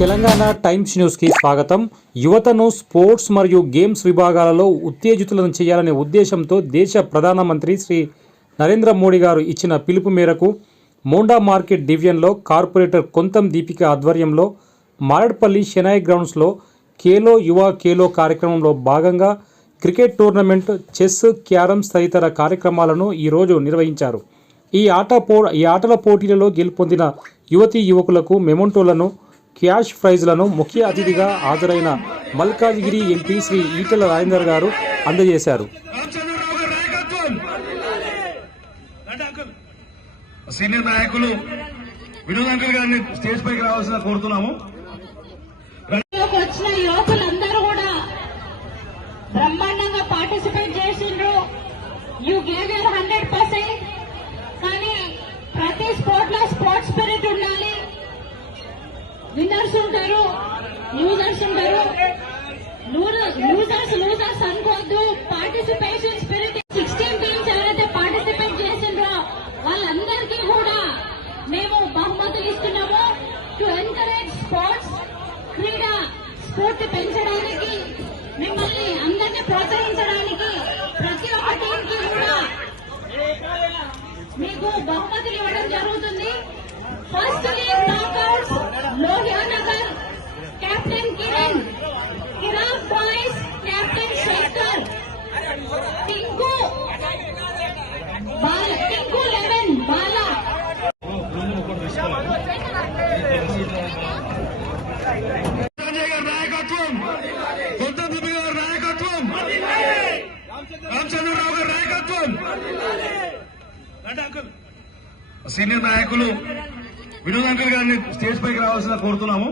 Telangana times న్యూస్కి స్వాగతం. యువతను స్పోర్ట్స్ మరియు గేమ్స్ విభాగాలలో ఉత్తేజితులను చేయాలనే ఉద్దేశంతో దేశ ప్రధానమంత్రి శ్రీ నరేంద్ర మోడీ గారు ఇచ్చిన పిలుపు మేరకు మోండా మార్కెట్ డివిజన్లో కార్పొరేటర్ కొంతం దీపిక ఆధ్వర్యంలో మారడ్పల్లి షెనాయ్ గ్రౌండ్స్లో ఖేలో యువ ఖేలో కార్యక్రమంలో భాగంగా క్రికెట్ టోర్నమెంట్, చెస్, క్యారమ్స్ తదితర కార్యక్రమాలను ఈరోజు నిర్వహించారు. ఈ ఆటల పోటీలలో గెలుపొందిన యువతీ యువకులకు మెమోంటోలను, క్యాష్ ప్రైజ్లను ముఖ్య అతిథిగా హాజరైన మల్కాజిగిరి ఎంపీ శ్రీ ఈటెల రాజేందర్ గారు అందజేశారు. సీనియర్ నాయకులు వినోద్ అంకల్ గారిని స్టేజ్ పైకి రావాల్సిన కోరుతున్నాము. వచ్చిన యువకులందరూ కూడా బ్రహ్మాండంగా పార్టిసిపేట్ చేసిండ్రు. You gave your 100%. కానీ ప్రతి స్పోర్ట్ లో స్పోర్ట్స్ స్పిరిట్ ఉండాలి. విన్నర్స్ ఉంటారు, లూజర్స్ ఉంటారు. లూజర్స్ అనుకోవద్దు. పార్టిసిపేషన్ స్పిరిట్ 16 టీమ్స్ ఎవరైతే పార్టిసిపేట్ చేసిండ్రో వాళ్ళందరికీ కూడా మేము బహుమతులు ఇస్తున్నాము. టు ఎంకరేజ్ స్పోర్ట్స్, క్రీడా స్ఫూర్తి పెంచడానికి, మిమ్మల్ని అందరినీ ప్రోత్సహించడానికి ప్రతి ఒక్క టీంకి కూడా మీకు బహుమతులు ఇవ్వడం జరుగుతుంది. First league knockouts Lohianagar captain Kiran, Kiraak boys captain Shekhar, Tinku 11 Bala. నాయకత్వం, కొంతం దీపిక గారి నాయకత్వం, రామచంద్రరావు గారి నాయకత్వం. సీనియర్ నాయకులు వినోద్ అంకల్ గారిని స్టేజ్ పైకి రావాల్సిన కోరుతున్నాము.